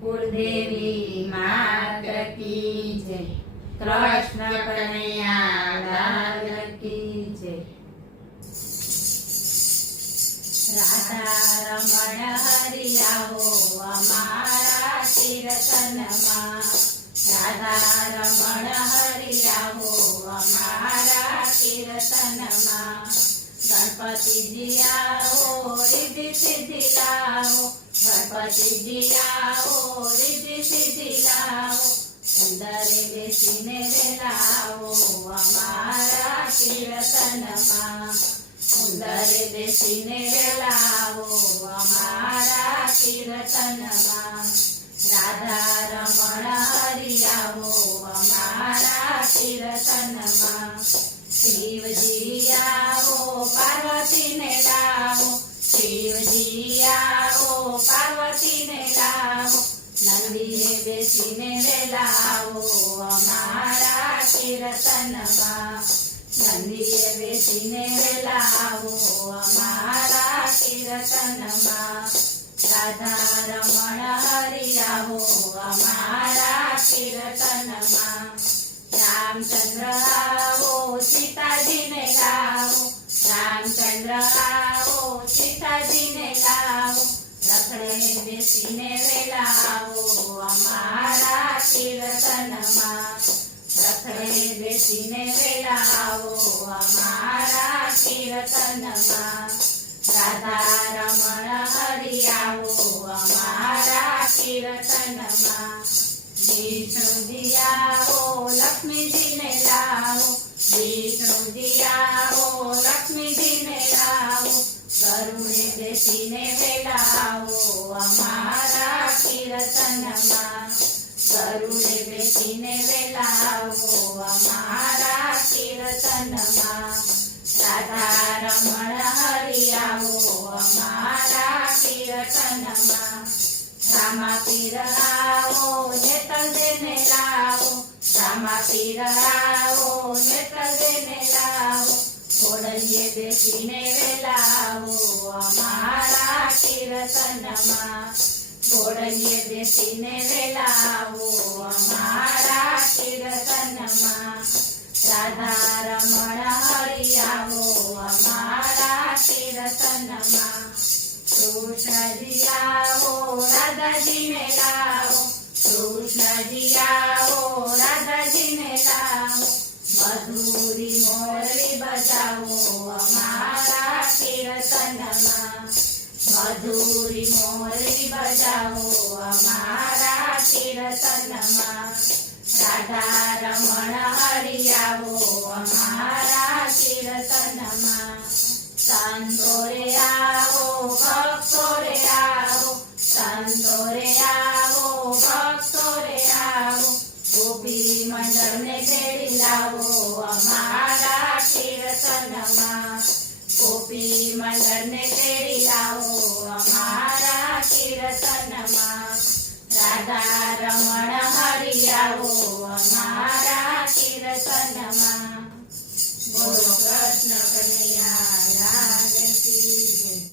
कुलदेवी मात की जय। कृष्ण कन्हैया लाल की जय। राधा रमण हरि आवो अमारा कीर्तनमा। राधा रमण हरि आवो अमारा कीर्तनमा। गणपति जी आओ रिद्धि सिद्धि लाओ। गणपति जी आओ रिद्धि सिद्धि लाओ। सुंदरे बेसीने वेलाओ अमारा कीर्तनमा। सुंदरे बेसीने वेलाओ अमारा कीर्तनमा। राधा रमण हरि आवो अमारा कीर्तनमा। शिवजी आओ पार्वती ने लाओ। शिवजी आओ पार्वती ने लाओ। नंदीए बेसीने वेलाओ अमारा कीर्तनमा। नंदीए बेसीने वेलाओ अमारा कीर्तनमा। राधा रमण हरि आवो अमारा कीर्तनमा। रामचंद्र आओ सीताजी ने लाओ। रामचंद्र आओ सीताजी ने लाओ। रखड़े बेसीने वेलाओ अमारा कीर्तनमा। रखड़े बेसीने वेलाओ अमारा कीर्तनमा। राधा रमण हरि आवो अमारा कीर्तनमा। विष्णु जी आओ लक्ष्मी जी ने लाओ। विष्णु जी आओ लक्ष्मी जी ने लाओ। गरुड़े बेसीने वेलाओ अमारा कीर्तनमा। गरुड़े बेसीने वेलाओ अमारा कीर्तनमा। राधा रमण हरि आवो अमारा कीर्तनमा। रामा पीर आओ नेतल देने लाओ। रामा पीर आओ नेतल देने लाओ। घोड़िए बेसीने वेलाओ अमारा कीर्तनमा। घोड़िए बेसीने वेलाओ अमारा कीर्तनमा। राधा रमण हरि आवो अमारा कीर्तनमा। कृष्ण जी आओ राधा जी ने लाओ। कृष्ण जी आओ राधा जी ने लाओ। मधुरी मोरली बजाओ अमारा कीर्तनमा। मधुरी मोरली बजाओ अमारा कीर्तनमा। राधा रमण हरि आवो अमारा कीर्तनमा। संतो रे आओ भक्तो रे आओ। संतो रे आओ भक्तो रे आओ। गोपी मंडल ने तेड़ी लाओ अमारा कीर्तनमा। गोपी मंडल ने तेड़ी लाओ अमारा कीर्तनमा। राधा रमण हरि आवो अमारा कीर्तनमा। बोलो कृष्ण कन्हैया लाल की जय।